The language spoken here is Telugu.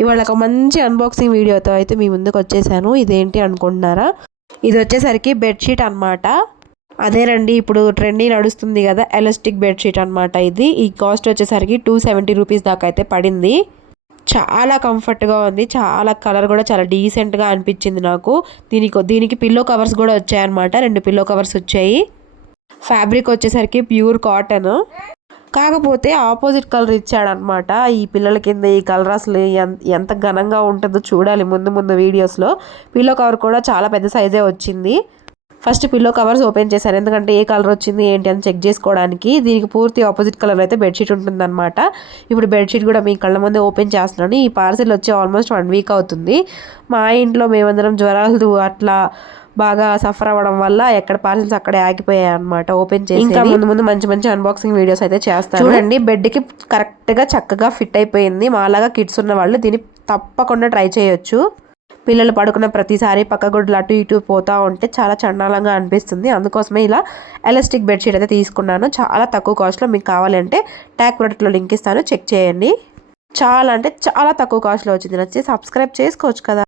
ఇవాళ ఒక మంచి అన్బాక్సింగ్ వీడియోతో అయితే మీ ముందుకు వచ్చేసాను. ఇదేంటి అనుకుంటున్నారా? ఇది వచ్చేసరికి బెడ్షీట్ అనమాట. అదేనండి, ఇప్పుడు ట్రెండింగ్ నడుస్తుంది కదా, ఎలాస్టిక్ బెడ్షీట్ అనమాట. ఈ కాస్ట్ వచ్చేసరికి 270 రూపీస్ దాకా అయితే పడింది. చాలా కంఫర్ట్గా ఉంది, చాలా కలర్ కూడా చాలా డీసెంట్గా అనిపించింది నాకు. దీనికి పిల్లో కవర్స్ కూడా వచ్చాయన్నమాట. 2 పిల్లో కవర్స్ వచ్చాయి. ఫ్యాబ్రిక్ వచ్చేసరికి ప్యూర్ కాటన్, కాకపోతే ఆపోజిట్ కలర్ ఇచ్చాడనమాట. ఈ పిల్లల కింద ఈ కలర్ అసలు ఎంత ఘనంగా ఉంటుందో చూడాలి ముందు వీడియోస్లో. పిల్లో కవర్ కూడా చాలా పెద్ద సైజే వచ్చింది. ఫస్ట్ పిల్లో కవర్స్ ఓపెన్ చేశాను, ఎందుకంటే ఏ కలర్ వచ్చింది ఏంటి అని చెక్ చేసుకోవడానికి. దీనికి పూర్తి ఆపోజిట్ కలర్ అయితే బెడ్షీట్ ఉంటుందన్నమాట. ఇప్పుడు బెడ్షీట్ కూడా మీ కళ్ళ ముందే ఓపెన్ చేస్తున్నాను. ఈ పార్సిల్ వచ్చి ఆల్మోస్ట్ 1 వీక్ అవుతుంది. మా ఇంట్లో మేమందరం జ్వరాలు అట్లా బాగా సఫర్ అవ్వడం వల్ల ఎక్కడ పార్సిల్స్ అక్కడే ఆగిపోయాయి అనమాట. ఓపెన్ చేసి ఇంకా ముందు మంచి అన్బాక్సింగ్ వీడియోస్ అయితే చేస్తాను. చూడండి, బెడ్కి కరెక్ట్గా చక్కగా ఫిట్ అయిపోయింది. మాలాగా కిడ్స్ ఉన్న వాళ్ళు దీన్ని తప్పకుండా ట్రై చేయొచ్చు. పిల్లలు పడుకున్న ప్రతిసారి పక్క గుడ్లు అటు ఇటు పోతూ ఉంటే చాలా చండాలంగా అనిపిస్తుంది. అందుకోసమే ఇలా ఎలాస్టిక్ బెడ్షీట్ అయితే తీసుకున్నాను. చాలా తక్కువ కాస్ట్లో. మీకు కావాలంటే ట్యాగ్ ప్రొడక్ట్లో లింక్ ఇస్తాను, చెక్ చేయండి. చాలా అంటే చాలా తక్కువ కాస్ట్లో వచ్చింది. నచ్చి సబ్స్క్రైబ్ చేసుకోవచ్చు కదా.